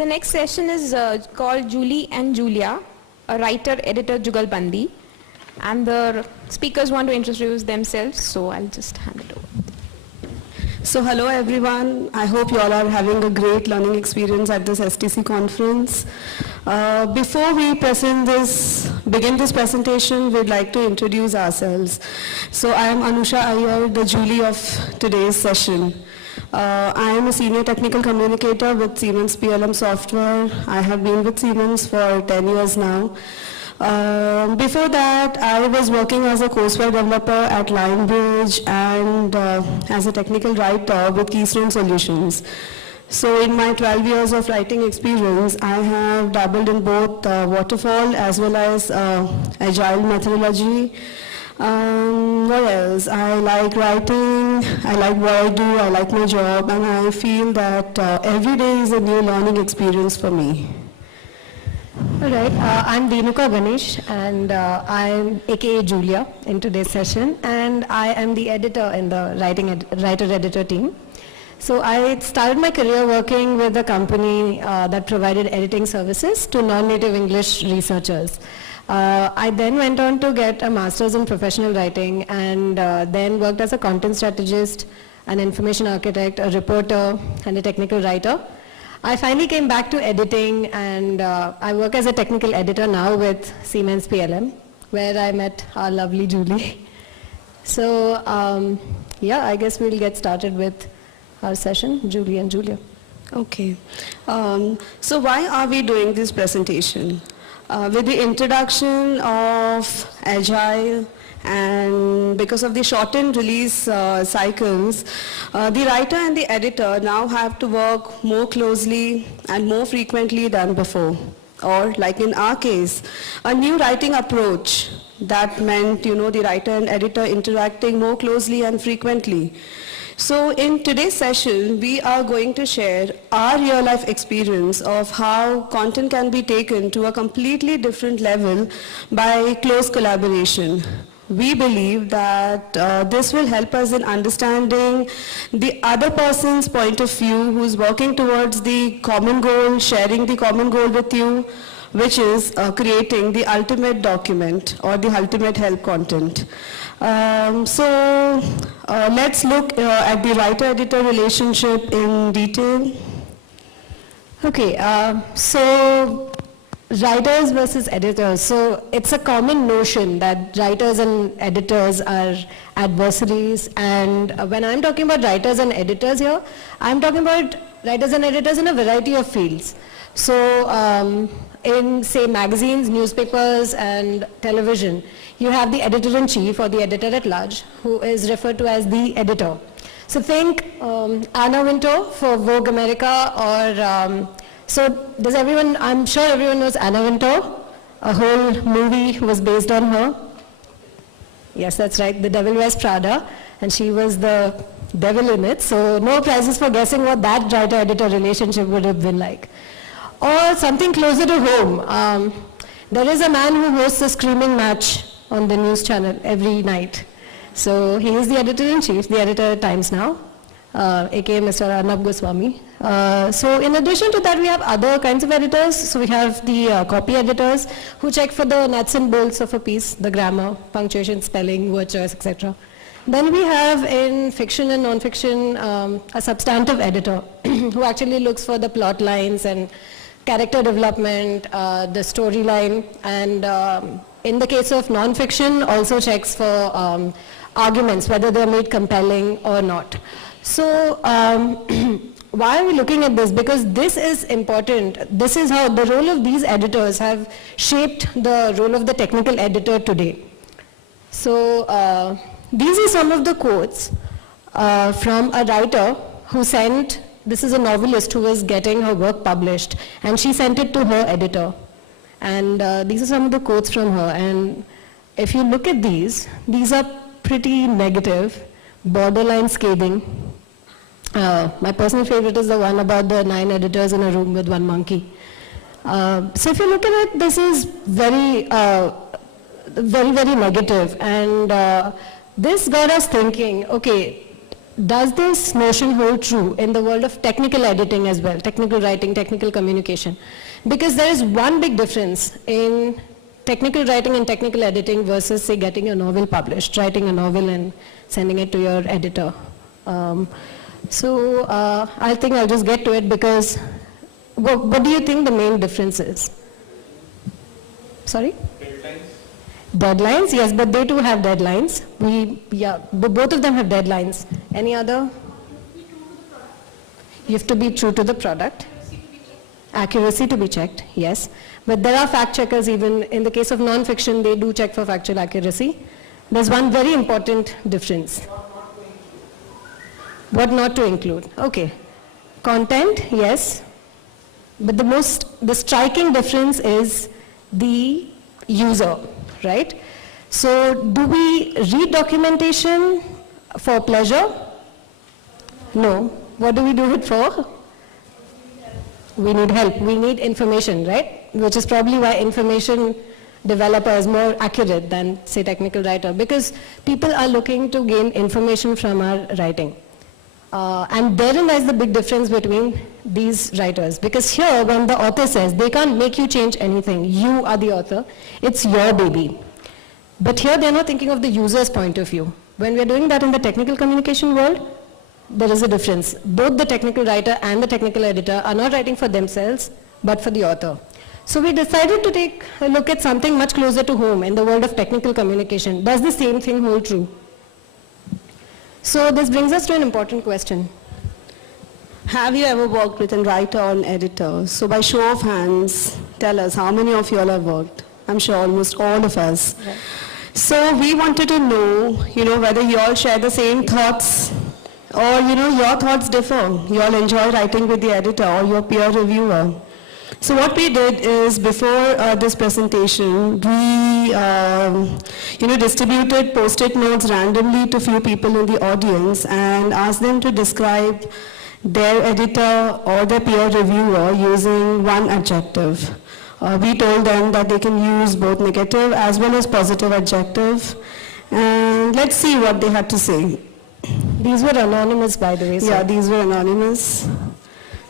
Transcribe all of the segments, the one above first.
So the next session is called Julie and Julia, a writer-editor Jugalbandi. And the speakers want to introduce themselves, so I'll just hand it over. So hello everyone, I hope you all are having a great learning experience at this STC conference. Before we begin this presentation, we'd like to introduce ourselves. So I am Anusha Iyer, the Julie of today's session. I am a senior technical communicator with Siemens PLM software. I have been with Siemens for 10 years now. Before that, I was working as a courseware developer at Lionbridge and as a technical writer with Keystone Solutions. So in my 12 years of writing experience, I have dabbled in both waterfall as well as agile methodology. What else? I like writing, I like what I do, I like my job, and I feel that every day is a new learning experience for me. All right, I'm Denuka Ganesh, and I'm aka Julia in today's session, and I am the editor in the writer-editor team. So I started my career working with a company that provided editing services to non-native English researchers. I then went on to get a master's in professional writing and then worked as a content strategist, an information architect, a reporter, and a technical writer. I finally came back to editing, and I work as a technical editor now with Siemens PLM, where I met our lovely Julie. So yeah, I guess we'll get started with our session, Julie and Julia. Okay. So why are we doing this presentation? With the introduction of Agile and because of the shortened release cycles, the writer and the editor now have to work more closely and more frequently than before. Or like in our case, a new writing approach that meant, the writer and editor interacting more closely and frequently. So in today's session, we are going to share our real-life experience of how content can be taken to a completely different level by close collaboration. We believe that this will help us in understanding the other person's point of view who's working towards the common goal, sharing the common goal with you, which is creating the ultimate document or the ultimate help content. So let's look at the writer-editor relationship in detail. Okay, so writers versus editors. So it's a common notion that writers and editors are adversaries, and when I'm talking about writers and editors here, I'm talking about writers and editors in a variety of fields. So in, say, magazines, newspapers, and television, you have the editor-in-chief or the editor-at-large, who is referred to as the editor. So think Anna Wintour for Vogue America, or so does everyone, I'm sure everyone knows Anna Wintour. A whole movie was based on her. Yes, that's right, The Devil Wears Prada, and she was the devil in it. So no prizes for guessing what that writer-editor relationship would have been like. Or something closer to home. There is a man who hosts a screaming match on the news channel every night. So he is the editor-in-chief, the editor at Times Now, aka Mr. Arnab Goswami. So in addition to that, we have other kinds of editors. So we have the copy editors who check for the nuts and bolts of a piece, the grammar, punctuation, spelling, word choice, etc. Then we have in fiction and non-fiction a substantive editor who actually looks for the plot lines and character development, the storyline, and in the case of non-fiction, also checks for arguments, whether they're made compelling or not. So why are we looking at this? Because this is important. This is how the role of these editors have shaped the role of the technical editor today. So these are some of the quotes from a writer who sent, this is a novelist who was getting her work published, and she sent it to her editor. And these are some of the quotes from her. And if you look at these are pretty negative, borderline scathing. My personal favorite is the one about the 9 editors in a room with 1 monkey. So if you look at it, this is very, very, very negative. And this got us thinking, okay, does this notion hold true in the world of technical editing as well, technical writing, technical communication? Because there is one big difference in technical writing and technical editing versus, say, getting a novel published, writing a novel and sending it to your editor. I think I'll just get to it because what do you think the main difference is? Sorry? Deadlines, yes, but they too have deadlines. Both of them have deadlines. Any other? You have to be true to the product. Accuracy to be checked, yes. But there are fact checkers even in the case of non-fiction, they do check for factual accuracy. There's one very important difference. What not to include? Okay. Content, yes. But the striking difference is the user, right? So do we read documentation for pleasure? No. What do we do it for? We need help. We need information, right? Which is probably why information developer is more accurate than, say, technical writer, because people are looking to gain information from our writing. And therein lies the big difference between these writers. Because here, when the author says, they can't make you change anything, you are the author, it's your baby. But here, they're not thinking of the user's point of view. When we're doing that in the technical communication world, there is a difference. Both the technical writer and the technical editor are not writing for themselves, but for the author. So we decided to take a look at something much closer to home in the world of technical communication. Does the same thing hold true? So this brings us to an important question. Have you ever worked with a writer or an editor? So by show of hands, tell us how many of you all have worked? I'm sure almost all of us. Right. So we wanted to know, whether you all share the same thoughts or, your thoughts differ. You all enjoy writing with the editor or your peer reviewer. So what we did is before this presentation, we distributed post-it notes randomly to few people in the audience and asked them to describe their editor or their peer reviewer using one adjective. We told them that they can use both negative as well as positive adjective. And let's see what they had to say. These were anonymous, by the way. Yeah, these were anonymous.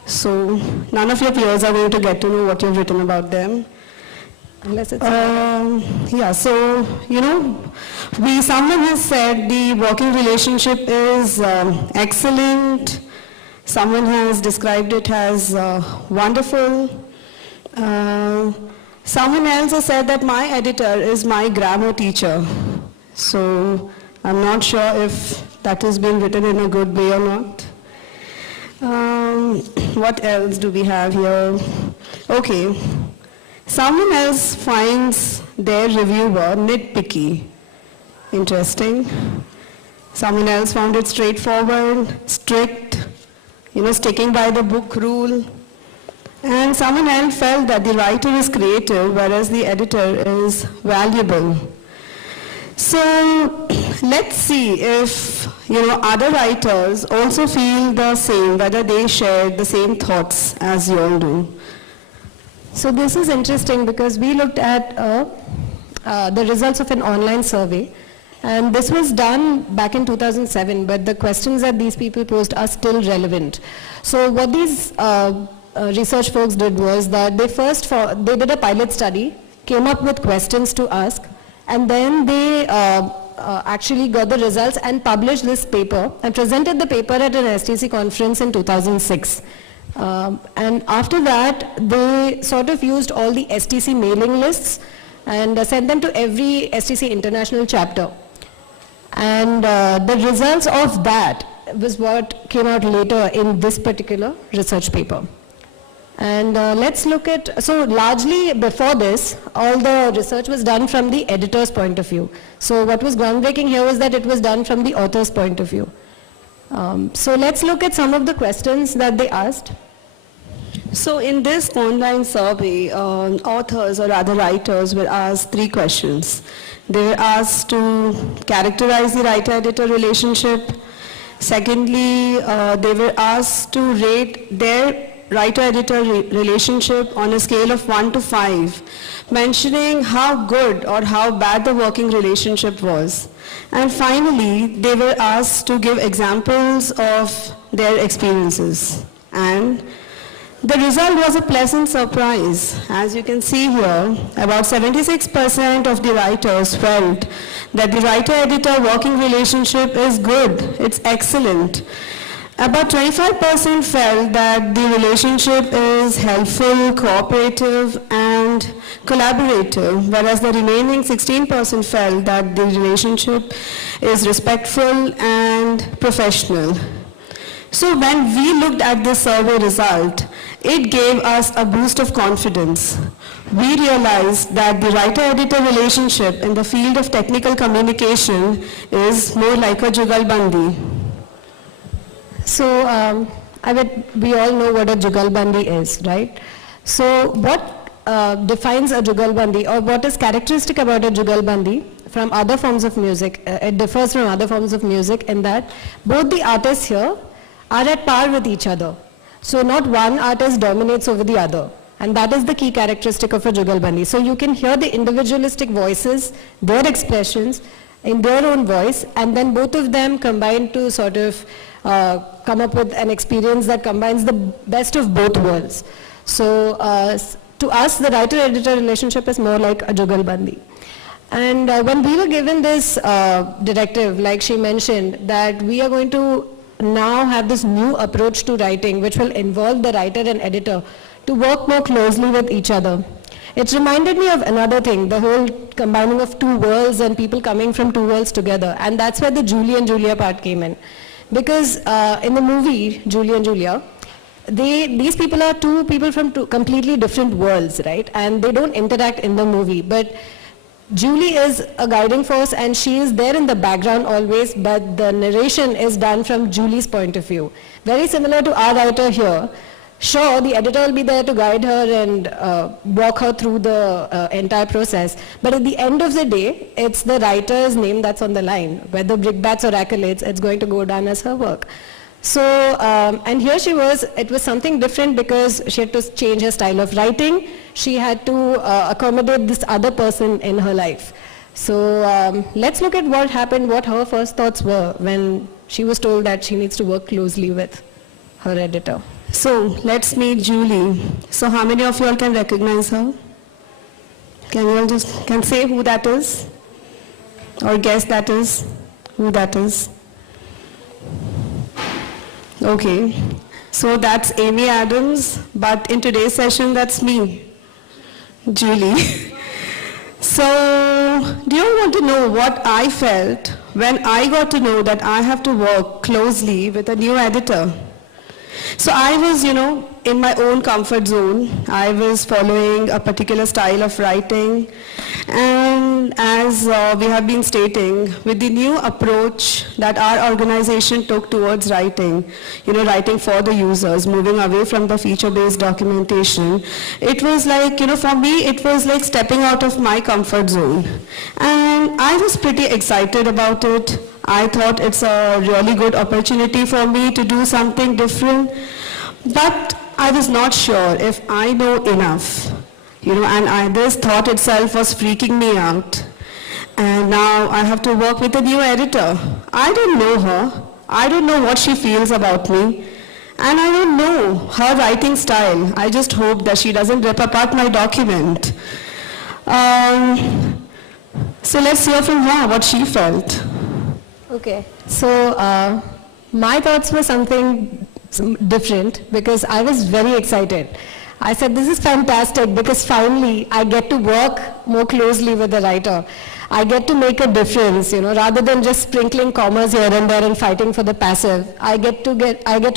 So none of your peers are going to get to know what you've written about them. Unless it's someone has said the working relationship is excellent. Someone has described it as wonderful. Someone else has said that my editor is my grammar teacher. So I'm not sure if that has been written in a good way or not. What else do we have here? Okay. Someone else finds their reviewer nitpicky. Interesting. Someone else found it straightforward, strict, sticking by the book rule. And someone else felt that the writer is creative, whereas the editor is valuable. So let's see if other writers also feel the same, whether they share the same thoughts as you all do. So this is interesting because we looked at the results of an online survey, and this was done back in 2007, but the questions that these people posed are still relevant. So what these research folks did was that they did a pilot study, came up with questions to ask, and then they actually got the results and published this paper and presented the paper at an STC conference in 2006. And after that, they sort of used all the STC mailing lists and sent them to every STC international chapter. And the results of that was what came out later in this particular research paper. And let's look at, so largely before this, all the research was done from the editor's point of view. So what was groundbreaking here was that it was done from the author's point of view. So let's look at some of the questions that they asked. So in this online survey, authors or other writers were asked 3 questions. They were asked to characterize the writer-editor relationship. Secondly, they were asked to rate their writer-editor relationship on a scale of 1 to 5, mentioning how good or how bad the working relationship was. And finally, they were asked to give examples of their experiences. And the result was a pleasant surprise. As you can see here, about 76% of the writers felt that the writer-editor working relationship is good, it's excellent. About 25% felt that the relationship is helpful, cooperative, and collaborative, whereas the remaining 16% felt that the relationship is respectful and professional. So when we looked at this survey result, it gave us a boost of confidence. We realized that the writer-editor relationship in the field of technical communication is more like a jugalbandi. So, we all know what a jugalbandi is, right? So, what defines a jugalbandi, or what is characteristic about a jugalbandi from other forms of music? It differs from other forms of music in that both the artists here are at par with each other. So, not one artist dominates over the other. And that is the key characteristic of a jugalbandi. So, you can hear the individualistic voices, their expressions in their own voice, and then both of them combine to sort of come up with an experience that combines the best of both worlds. So to us, the writer-editor relationship is more like a jugalbandi. And when we were given this directive, like she mentioned, that we are going to now have this new approach to writing, which will involve the writer and editor to work more closely with each other. It reminded me of another thing, the whole combining of two worlds and people coming from two worlds together. And that's where the Julie and Julia part came in. Because in the movie, Julie and Julia, these people are two people from two completely different worlds, right? And they don't interact in the movie. But Julie is a guiding force and she is there in the background always, but the narration is done from Julie's point of view. Very similar to our writer here. Sure, the editor will be there to guide her and walk her through the entire process. But at the end of the day, it's the writer's name that's on the line. Whether brickbats or accolades, it's going to go down as her work. So, and here she was, it was something different because she had to change her style of writing. She had to accommodate this other person in her life. So let's look at what happened, what her first thoughts were when she was told that she needs to work closely with her editor. So let's meet Julie. So how many of you all can recognize her? Can you all just say who that is? Or guess that is? Who that is? Okay. So that's Amy Adams, but in today's session that's me, Julie. So do you want to know what I felt when I got to know that I have to work closely with a new editor? So I was, in my own comfort zone. I was following a particular style of writing. And as we have been stating, with the new approach that our organization took towards writing, writing for the users, moving away from the feature-based documentation, it was like, for me, it was like stepping out of my comfort zone. And I was pretty excited about it. I thought it's a really good opportunity for me to do something different, but I was not sure if I know enough, and this thought itself was freaking me out. And now I have to work with a new editor. I don't know her. I don't know what she feels about me. And I don't know her writing style. I just hope that she doesn't rip apart my document. So let's hear from her what she felt. Okay, so my thoughts were something different because I was very excited. I said, this is fantastic because finally I get to work more closely with the writer. I get to make a difference, rather than just sprinkling commas here and there and fighting for the passive. I get to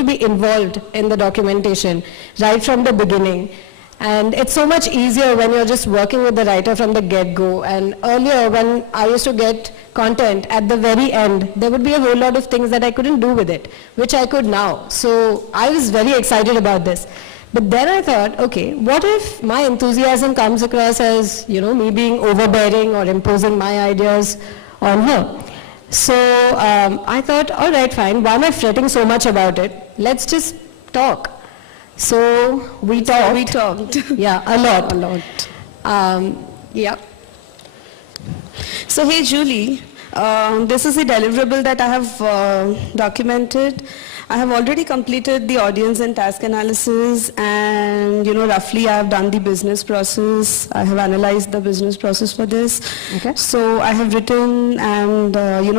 be involved in the documentation right from the beginning. And it's so much easier when you're just working with the writer from the get-go. And earlier, when I used to get content at the very end, there would be a whole lot of things that I couldn't do with it, which I could now. So I was very excited about this. But then I thought, okay, what if my enthusiasm comes across as, me being overbearing or imposing my ideas on her? So I thought, all right, fine, why am I fretting so much about it? Let's just talk. So we talked. We talked. Yeah, a lot. A lot. Yeah. So hey Julie, this is the deliverable that I have documented. I have already completed the audience and task analysis, and roughly I have done the business process. I have analyzed the business process for this. Okay. So I have written and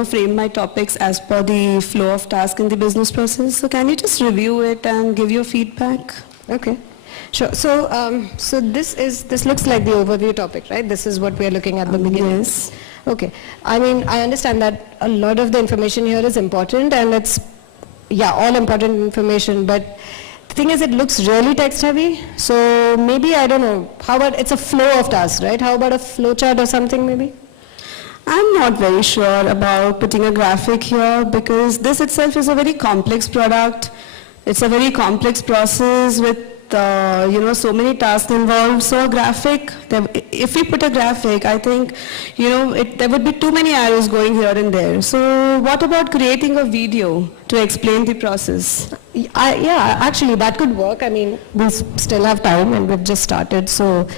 framed my topics as per the flow of task in the business process. So can you just review it and give your feedback? Okay. Sure. So this looks like the overview topic, right? This is what we are looking at the beginning. Yes. Okay. I mean, I understand that a lot of the information here is important, and it's, yeah, all important information, but the thing is it looks really text heavy, so maybe, I don't know, how about, it's a flow of tasks, right? How about a flow chart or something maybe? I'm not very sure about putting a graphic here because this itself is a very complex product. It's a very complex process with so many tasks involved. So a graphic, if we put a graphic, I think, there would be too many arrows going here and there. So what about creating a video to explain the process? Yeah, actually that could work. I mean, we still have time and we've just started, so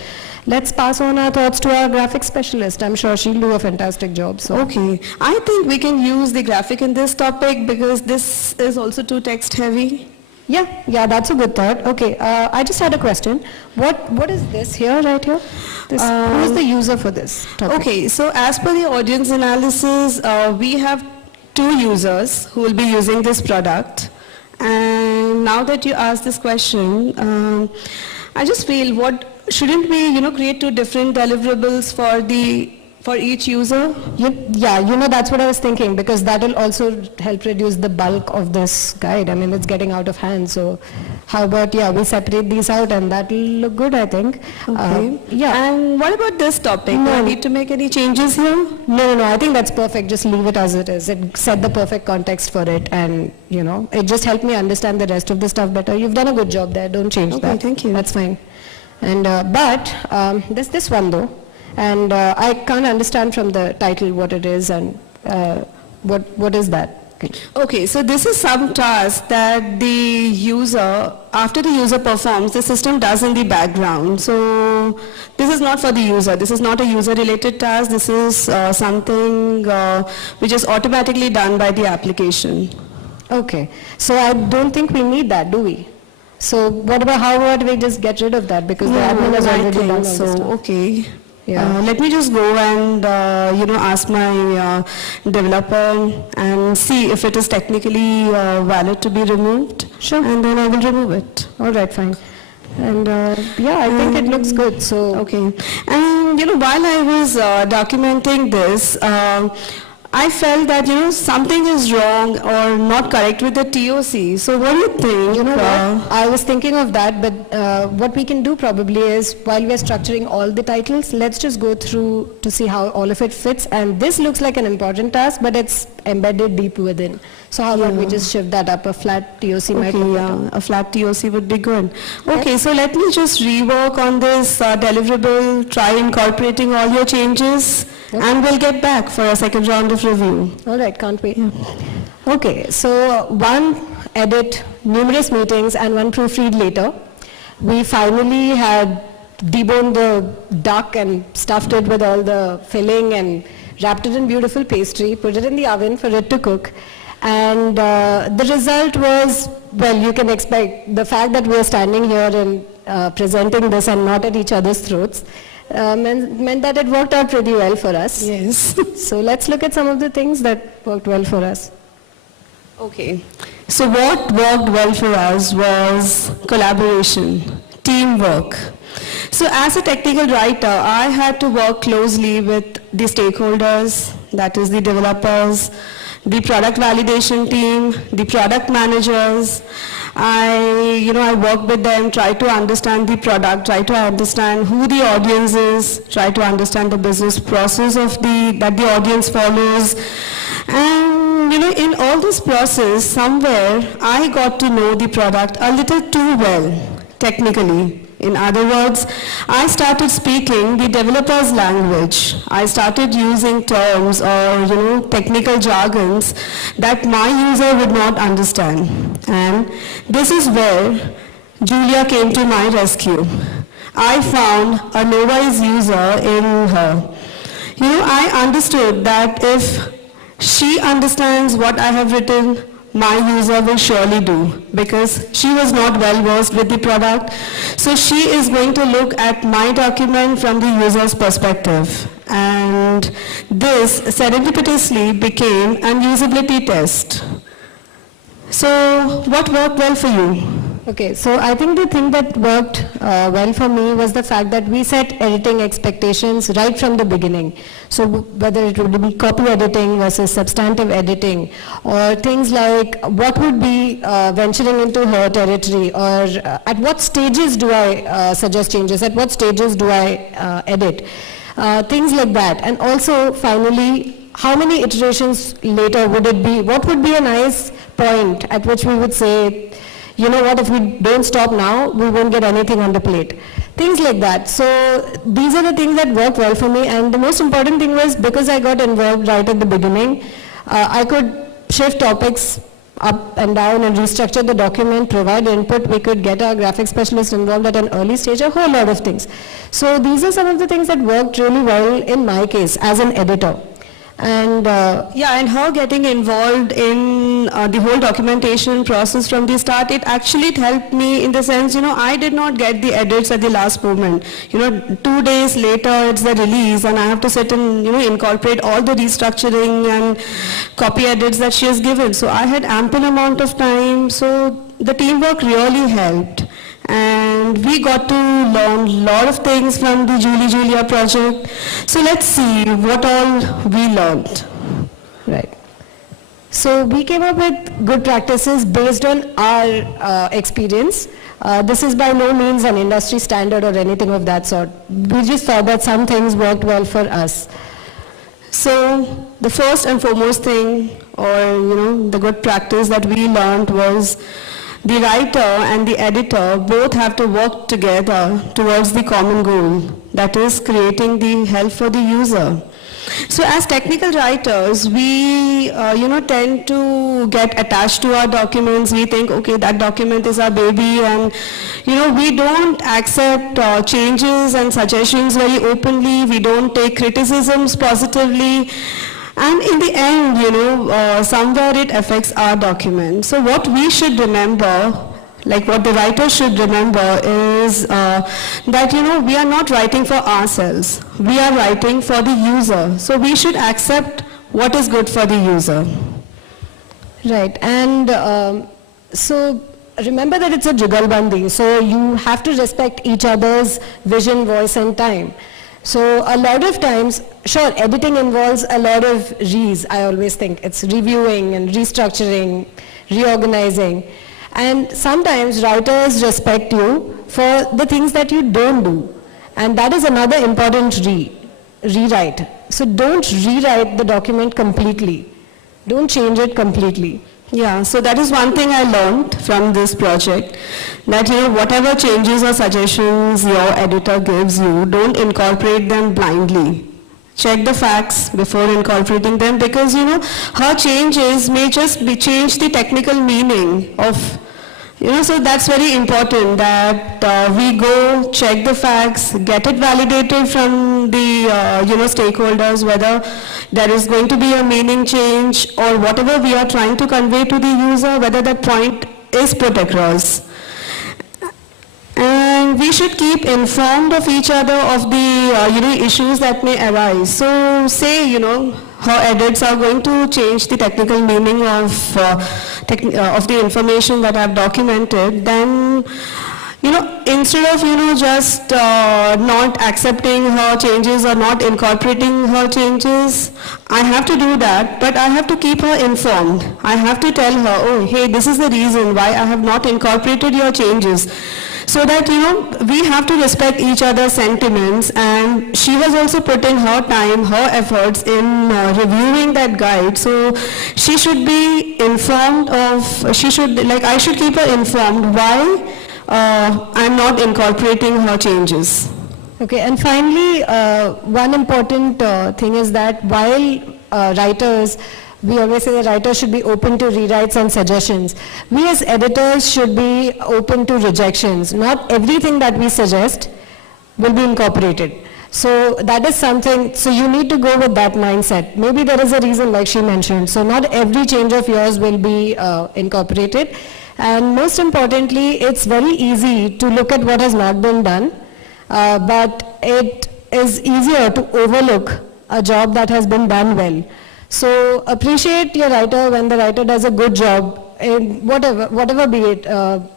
let's pass on our thoughts to our graphic specialist. I'm sure she'll do a fantastic job. So. Okay, I think we can use the graphic in this topic because this is also too text heavy. Yeah, that's a good thought. Okay, I just had a question. What is this here, right here? Who is the user for this topic? Okay, so as per the audience analysis, we have 2 users who will be using this product. And now that you asked this question, I just feel shouldn't we, create 2 different deliverables for each user? Yeah, that's what I was thinking, because that will also help reduce the bulk of this guide. I mean, it's getting out of hand, so how about, we separate these out and that will look good, I think. Okay. Yeah. And what about this topic? No. Do I need to make any changes here? No, I think that's perfect. Just leave it as it is. It set the perfect context for it, and, it just helped me understand the rest of the stuff better. You've done a good job there. Don't change that. Okay, thank you. That's fine. And, but there's this one though. And I can't understand from the title what it is and what is that? Okay, so this is some task that the user, after the user performs, the system does in the background. So this is not for the user. This is not a user-related task. This is something which is automatically done by the application. Okay, so I don't think we need that, do we? So how about we just get rid of that, because the admin has already done all this stuff. Okay. Yeah. Let me just go and ask my developer and see if it is technically valid to be removed. Sure. And then I will remove it. All right, fine. And I think it looks good. So okay. And while I was documenting this, I felt that something is wrong or not correct with the TOC. So what do you think? You know what? I was thinking of that, but what we can do probably is, while we are structuring all the titles, let's just go through to see how all of it fits. And this looks like an important task, but it's embedded deep within. So how about we just shift that up? A flat TOC might Okay, look yeah, better. a flat TOC would be good. Okay, so let me just rework on this deliverable, try incorporating all your changes, and we'll get back for a second round of review. All right, can't wait. Okay, so one edit, numerous meetings, and one proofread later, we finally had deboned the duck and stuffed it with all the filling and wrapped it in beautiful pastry, put it in the oven for it to cook. And the result was, well, you can expect the fact that we're standing here and presenting this and not at each other's throats meant that it worked out pretty well for us. Yes. So let's look at some of the things that worked well for us. Okay, so what worked well for us was collaboration, teamwork. So as a technical writer, I had to work closely with the stakeholders, that is the developers, the product validation team, the product managers. I work with them, try to understand the product, try to understand who the audience is, try to understand the business process that the audience follows. And in all this process, somewhere I got to know the product a little too well, technically. In other words, I started speaking the developer's language. I started using terms or technical jargons that my user would not understand. And this is where Julia came to my rescue. I found a Novice user in her. I understood that if she understands what I have written, my user will surely do, because she was not well versed with the product. So she is going to look at my document from the user's perspective. And this serendipitously became an usability test. So what worked well for you? Okay, so I think the thing that worked well for me was the fact that we set editing expectations right from the beginning. So whether it would be copy editing versus substantive editing, or things like what would be venturing into her territory, or at what stages do I suggest changes, at what stages do I edit, things like that. And also finally, how many iterations later would it be, what would be a nice point at which we would say, you know what, if we don't stop now, we won't get anything on the plate. Things like that. So these are the things that worked well for me, and the most important thing was because I got involved right at the beginning, I could shift topics up and down and restructure the document, provide input, we could get our graphics specialist involved at an early stage, a whole lot of things. So these are some of the things that worked really well in my case as an editor. And and her getting involved in the whole documentation process from the start, it actually helped me in the sense, I did not get the edits at the last moment. 2 days later it's the release and I have to sit and, incorporate all the restructuring and copy edits that she has given. So I had ample amount of time, so the teamwork really helped. And we got to learn a lot of things from the Julia project. So let's see what all we learned. right. So we came up with good practices based on our experience. This is by no means an industry standard or anything of that sort. We just thought that some things worked well for us. So the first and foremost thing, or the good practice that we learned was the writer and the editor both have to work together towards the common goal, that is creating the help for the user. So as technical writers, we tend to get attached to our documents. We think, okay, that document is our baby, and we don't accept changes and suggestions very openly. We don't take criticisms positively. And in the end, somewhere it affects our document. So what we should remember, like what the writer should remember is that, we are not writing for ourselves. We are writing for the user. So we should accept what is good for the user. Right, and so remember that it's a jugalbandi, so you have to respect each other's vision, voice and time. So a lot of times, sure, editing involves a lot of re's, I always think. It's reviewing and restructuring, reorganizing. And sometimes writers respect you for the things that you don't do. And that is another important rewrite. So don't rewrite the document completely. Don't change it completely. Yeah, so that is one thing I learned from this project, that whatever changes or suggestions your editor gives you, don't incorporate them blindly. Check the facts before incorporating them, because her changes may just change the technical meaning of, so that's very important that we go check the facts, get it validated from the stakeholders, whether there is going to be a meaning change or whatever we are trying to convey to the user, whether that point is put across. And we should keep informed of each other of the issues that may arise. So say her edits are going to change the technical meaning of the information that I've documented, then instead of just not accepting her changes or not incorporating her changes, I have to do that, but I have to keep her informed. I have to tell her, oh, hey, this is the reason why I have not incorporated your changes. So that, we have to respect each other's sentiments, and she has also put in her time, her efforts in reviewing that guide. So she should be informed of, I should keep her informed why I'm not incorporating her changes. Okay, and finally, one important thing is that while writers We always say the writer should be open to rewrites and suggestions. We as editors should be open to rejections. Not everything that we suggest will be incorporated. So that is something, so you need to go with that mindset. Maybe there is a reason like she mentioned. So not every change of yours will be incorporated. And most importantly, it's very easy to look at what has not been done, but it is easier to overlook a job that has been done well. So appreciate your writer when the writer does a good job in whatever be it,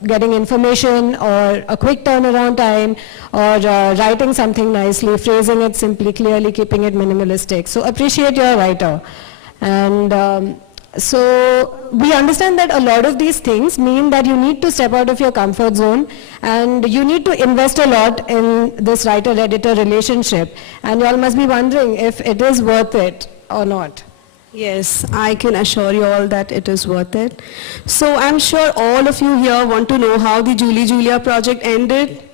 getting information or a quick turnaround time or writing something nicely, phrasing it simply, clearly, keeping it minimalistic. So appreciate your writer. And so we understand that a lot of these things mean that you need to step out of your comfort zone and you need to invest a lot in this writer-editor relationship. And you all must be wondering if it is worth it or not. Yes, I can assure you all that it is worth it. So I'm sure all of you here want to know how the Julie Julia project ended.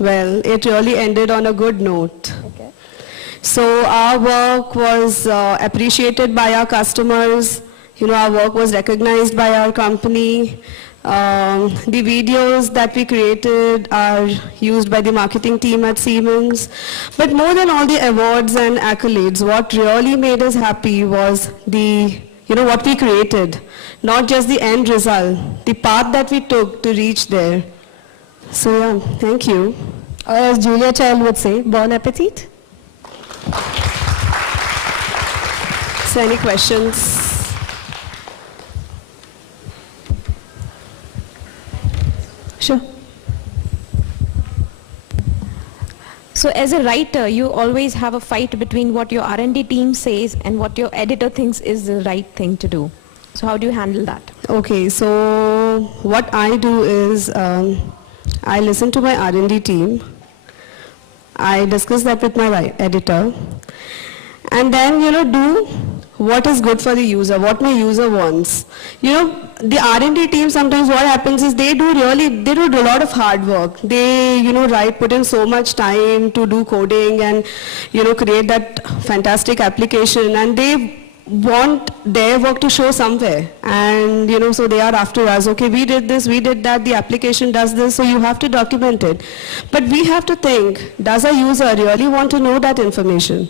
Well, it really ended on a good note. Okay. So our work was appreciated by our customers. You know, our work was recognized by our company. The videos that we created are used by the marketing team at Siemens. But more than all the awards and accolades, what really made us happy was what we created, not just the end result, the path that we took to reach there. So yeah, thank you. Or as Julia Child would say, bon appetit. So any questions? Sure. So as a writer, you always have a fight between what your R&D team says and what your editor thinks is the right thing to do. So how do you handle that? Okay, so what I do is I listen to my R&D team. I discuss that with my editor. And then, do what is good for the user, what my user wants. The R&D team, sometimes what happens is they do a lot of hard work. They, put in so much time to do coding and, create that fantastic application, and they want their work to show somewhere. And, so they are after us, okay, we did this, we did that, the application does this, so you have to document it. But we have to think, does a user really want to know that information?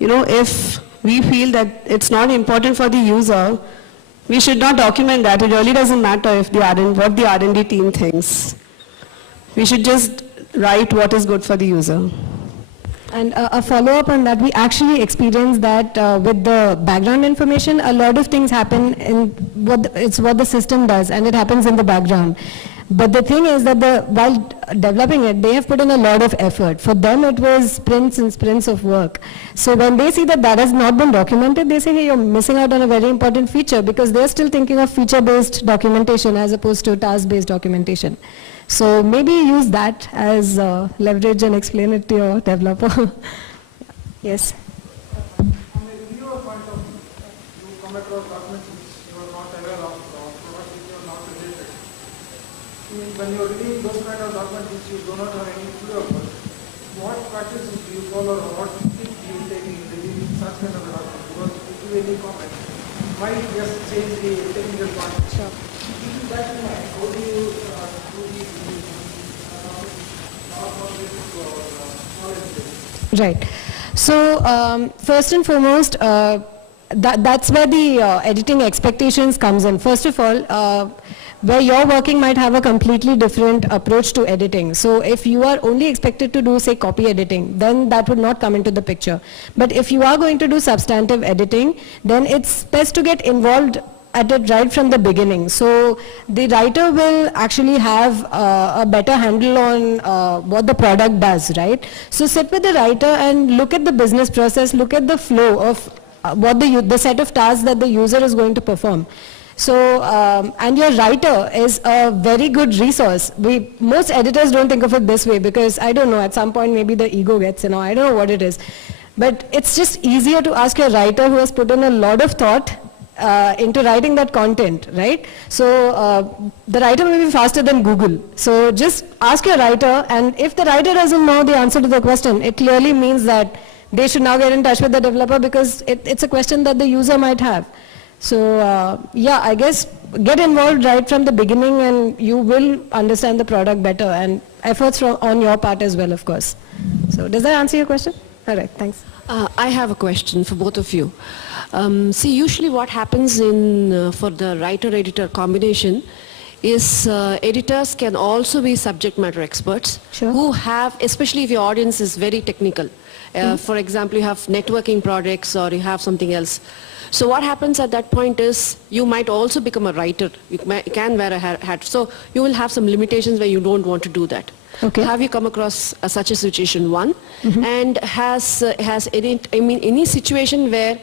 If we feel that it's not important for the user, we should not document that. It really doesn't matter if what the R&D team thinks. We should just write what is good for the user. And a follow-up on that, we actually experienced that with the background information, a lot of things happen in what the system does, and it happens in the background. But the thing is that while developing it, they have put in a lot of effort. For them, it was sprints and sprints of work. So when they see that has not been documented, they say, hey, you're missing out on a very important feature, because they're still thinking of feature-based documentation as opposed to task-based documentation. So maybe use that as leverage and explain it to your developer. Yes. On a reviewer point of view, you come across documents which you are not aware of, or products which you are not related. When you are reading those kind of documents which you do not have any clue about, what practices do you follow, or what tips do you take in reading such kind of documents? Because it is very common. Might just change the technical part. Sure. Keeping that in mind, how do you Right. So first and foremost, that's where the editing expectations comes in. First of all, where you're working might have a completely different approach to editing. So if you are only expected to do, say, copy editing, then that would not come into the picture. But if you are going to do substantive editing, then it's best to get involved at it right from the beginning. So the writer will actually have a better handle on what the product does, right? So sit with the writer and look at the business process, look at the flow of what the set of tasks that the user is going to perform. So, and your writer is a very good resource. Most editors don't think of it this way, because I don't know, at some point maybe the ego gets, I don't know what it is. But it's just easier to ask your writer who has put in a lot of thought into writing that content, right? So the writer will be faster than Google. So just ask your writer, and if the writer doesn't know the answer to the question, it clearly means that they should now get in touch with the developer, because it's a question that the user might have. So yeah, I guess get involved right from the beginning and you will understand the product better, and efforts on your part as well, of course. So does that answer your question? All right, thanks. I have a question for both of you. See, usually what happens for the writer-editor combination is editors can also be subject matter experts who have, especially if your audience is very technical. For example, you have networking products or you have something else. So what happens at that point is you might also become a writer. You can wear a hat. So you will have some limitations where you don't want to do that. Okay. Have you come across such a situation, one? And has any situation where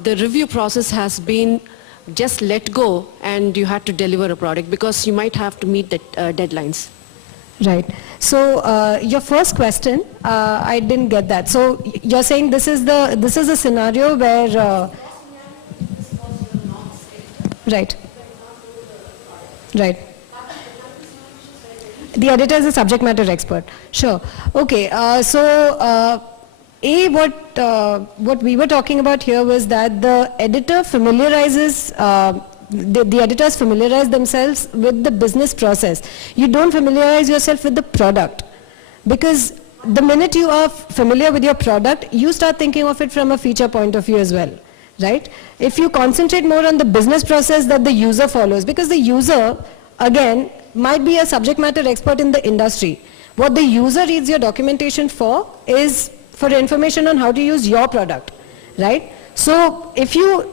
the review process has been just let go and you had to deliver a product because you might have to meet the deadlines? Right. So your first question, I didn't get that. So you're saying this is a scenario where right. Right. The editor is a subject matter expert. Sure. Okay. What we were talking about here was that the editor familiarizes, the editors familiarize themselves with the business process. You don't familiarize yourself with the product, because the minute you are familiar with your product, you start thinking of it from a feature point of view as well, right? If you concentrate more on the business process that the user follows, because the user, again, might be a subject matter expert in the industry. What the user reads your documentation for is for information on how to use your product, right? So if you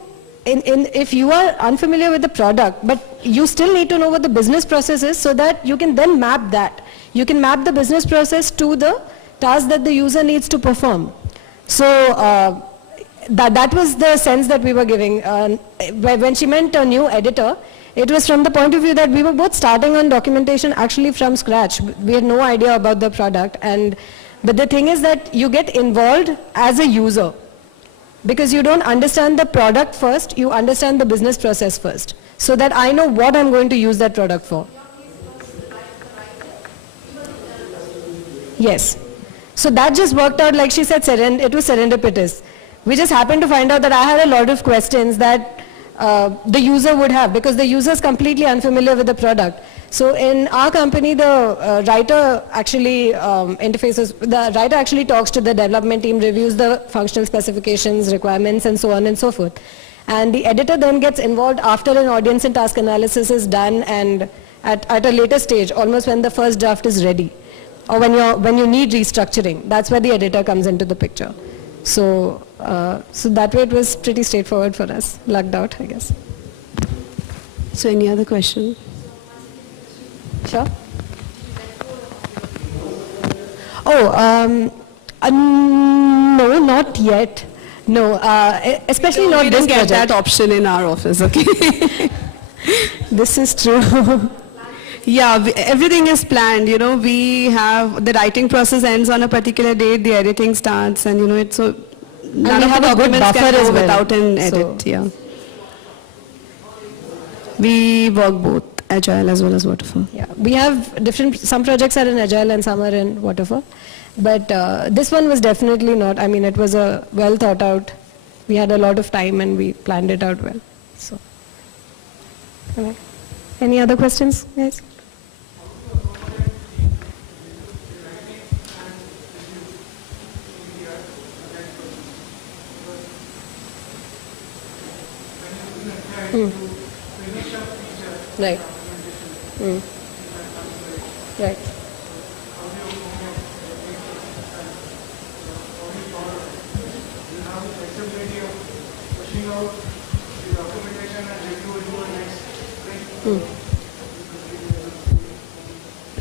are unfamiliar with the product, but you still need to know what the business process is, so that you can then map that. You can map the business process to the task that the user needs to perform. So that was the sense that we were giving. When she meant a new editor, it was from the point of view that we were both starting on documentation actually from scratch. We had no idea about the product, but the thing is that you get involved as a user, because you don't understand the product first, you understand the business process first, so that I know what I'm going to use that product for. Yes. So that just worked out, like she said, it was serendipitous. We just happened to find out that I had a lot of questions that the user would have, because the user is completely unfamiliar with the product. So in our company, the writer actually the writer actually talks to the development team, reviews the functional specifications, requirements, and so on and so forth. And the editor then gets involved after an audience and task analysis is done, and at a later stage, almost when the first draft is ready, or when you need restructuring. That's where the editor comes into the picture. So that way it was pretty straightforward for us. Lucked out, I guess. So any other question? Sure. Oh, no, not yet. No, especially not we this didn't get project. that option in our office, okay? This is true. Yeah, everything is planned, we have, the writing process ends on a particular date, the editing starts, and it's so, none of the documents can go without an edit, yeah. We work both Agile as well as Waterfall. Yeah, we have some projects are in Agile and some are in Waterfall. But this one was definitely not, it was a well thought out, we had a lot of time and we planned it out well. So, okay. Any other questions, guys? Right. Right.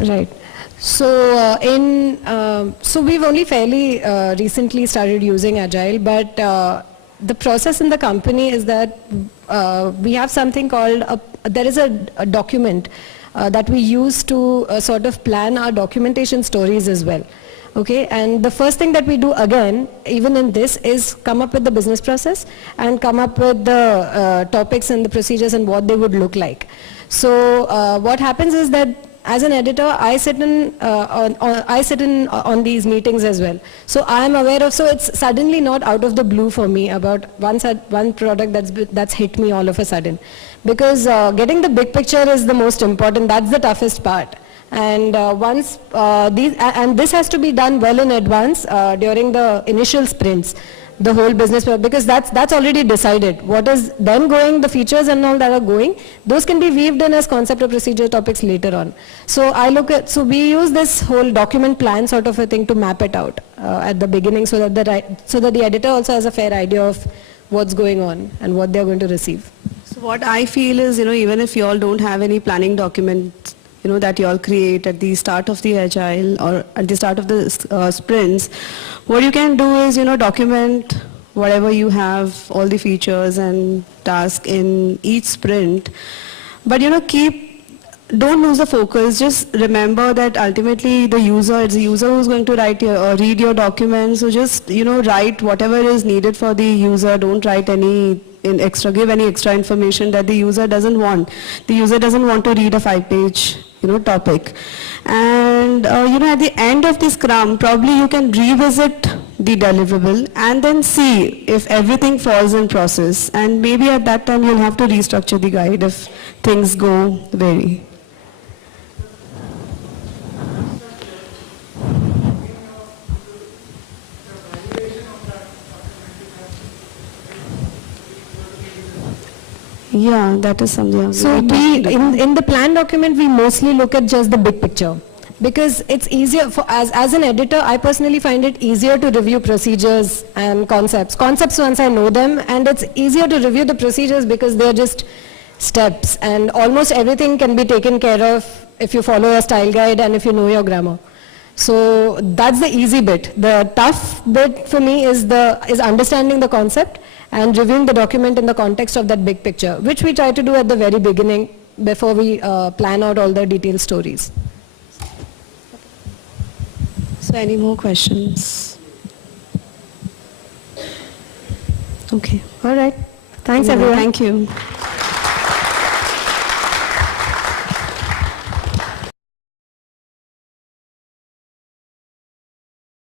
Right. So so we've only fairly recently started using Agile, but the process in the company is that we have something called there is a document that we use to sort of plan our documentation stories as well. Okay, and the first thing that we do again, even in this, is come up with the business process and come up with the topics and the procedures and what they would look like. So what happens is that as an editor, I sit in on these meetings as well. So I am aware of. So it's suddenly not out of the blue for me about one product that's hit me all of a sudden, because getting the big picture is the most important. That's the toughest part. And this has to be done well in advance during the initial sprints, the whole business, because that's already decided. What is then going, the features and all that are going, those can be weaved in as concept or procedure topics later on. So we use this whole document plan sort of a thing to map it out at the beginning, so that the editor also has a fair idea of what's going on and what they're going to receive. So what I feel is, even if you all don't have any planning document, that you all create at the start of the agile or at the start of the sprints, what you can do is, document whatever you have, all the features and tasks in each sprint. But, don't lose the focus. Just remember that ultimately it's the user who's going to write or read your documents. So just, write whatever is needed for the user. Don't write give any extra information that the user doesn't want. The user doesn't want to read a 5-page, topic. And, at the end of the Scrum, probably you can revisit the deliverable and then see if everything falls in process. And maybe at that time you'll have to restructure the guide if things go vary. Yeah, that is something. So in the plan document, we mostly look at just the big picture, because it's easier as an editor. I personally find it easier to review procedures and concepts once I know them, and it's easier to review the procedures because they're just steps, and almost everything can be taken care of if you follow a style guide and if you know your grammar. So that's the easy bit. The tough bit for me is understanding the concept and reviewing the document in the context of that big picture, which we try to do at the very beginning before we plan out all the detailed stories. So any more questions? Okay. All right. Thanks, Yeah, everyone. Thank you.